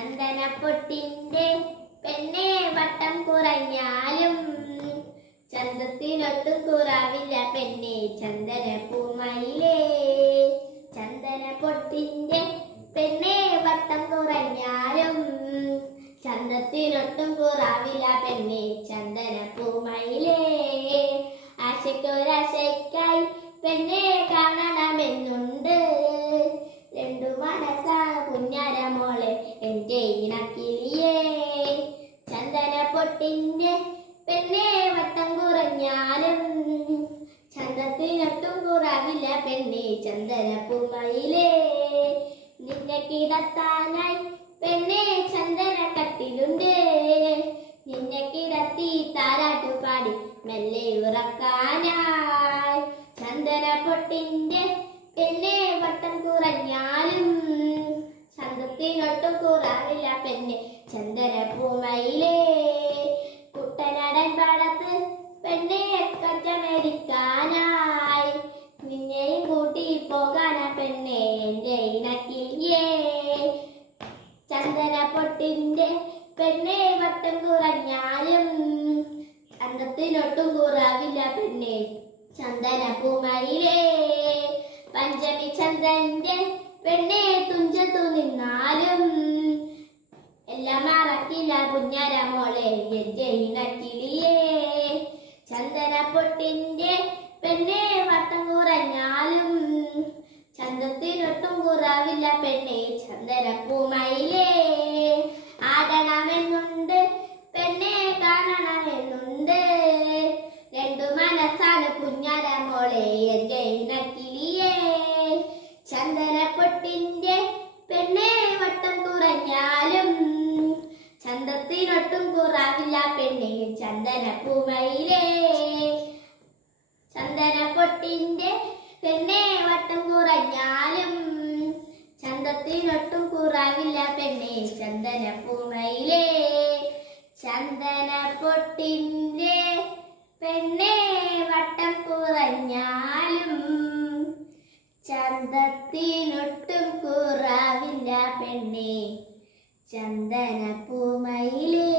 ചന്ദനപ്പൊട്ടിന്റെ പെണ്ണെ വട്ടം കുറഞ്ഞാലും ചന്തത്തിനൊട്ടും കുറവില്ല പെണ്ണെ ചന്ദനപ്പൂമയിലേ. ചന്ദനപ്പൊട്ടിന്റെ പെണ്ണെ വട്ടം കുറഞ്ഞാലും ചന്തത്തിനൊട്ടും കുറവില്ല പെണ്ണെ ചന്ദനപ്പൂമയിലേ. ആശയ്ക്കൊരാശയ്ക്കായി പെണ്ണെ കാണണമെന്നുണ്ട്, രണ്ടു മനസ്സാണ് പുന്നാര മോളെ എന്റെ ഇണക്കിളിയേ. ചന്ദനപ്പൊട്ടിന്റെ പെണ്ണെ വട്ടം കുറഞ്ഞാലും ചന്തത്തിനൊട്ടും കുറവില്ല പെണ്ണെ ചന്ദനപ്പൂമയിലേ. നിന്നെ കിടത്താനായി പെണ്ണെ ചന്ദന കട്ടിലുണ്ട്, നിന്നെ കിടത്തി താരാട്ടുപാടി മെല്ലെ ഉറക്കാനായി. ചന്ദനപ്പൊട്ടിന്റെ പെണ്ണെ വട്ടം കുറഞ്ഞാലും ചന്തത്തിനൊട്ടും കുറവില്ല പെണ്ണെ ചന്ദനപ്പൂമയിലേ. കുട്ടനാടൻ പാടത്ത് പെണ്ണെ കച്ചമേരിക്കാനായി നിന്നെയും കൂട്ടി പോകാനാ പെണ്ണെ എന്റെ ഇണക്കിളിയേ. ചന്ദനപ്പൊട്ടിന്റെ പെണ്ണെ വട്ടം കുറഞ്ഞാലും ചന്തത്തിനൊട്ടും കുറവില്ല പെണ്ണെ ചന്ദനപ്പൂമയിലേ. പഞ്ചമി ചന്ദ്രന്റെ പെണ്ണെ തുഞ്ചത്തു നിന്നാലും എല്ലാം മറക്കില്ല പുന്നാര മോളെ എന്റെ ഇണക്കിളിയേ. ചന്ദനപ്പൊട്ടിന്റെ പെണ്ണെ വട്ടം കുറഞ്ഞാലും ചന്തത്തിനൊട്ടും കുറവില്ല പെണ്ണെ ചന്ദനപ്പൂമയിലേ. ആടണമെന്നുണ്ട് പെണ്ണെ കാണണമെന്നുണ്ട്, രണ്ടു മനസ്സാണ് പുന്നാര മോളെ എന്റെ ഇണക്കിളിയേ. ചന്ദനപ്പൊട്ടിന്റെ പെണ്ണെ വട്ടം കുറഞ്ഞാലും ചന്തത്തിനൊട്ടും കുറവില്ല പെണ്ണെ ചന്ദനപ്പൂമയിലേ. ചന്ദനപ്പൊട്ടിന്റെ പെണ്ണെ വട്ടം കുറഞ്ഞാലും ചന്തത്തിനൊട്ടും കുറവില്ല പെണ്ണെ ചന്ദനപ്പൂമയിലേ. ചന്ദനപ്പൊട്ടിന്റെ പെണ്ണെ വട്ടം കുറഞ്ഞാലും ചന്തത്തിനൊട്ടും കുറവില്ല പെണ്ണെ ചന്ദനപ്പൂമയിലേ.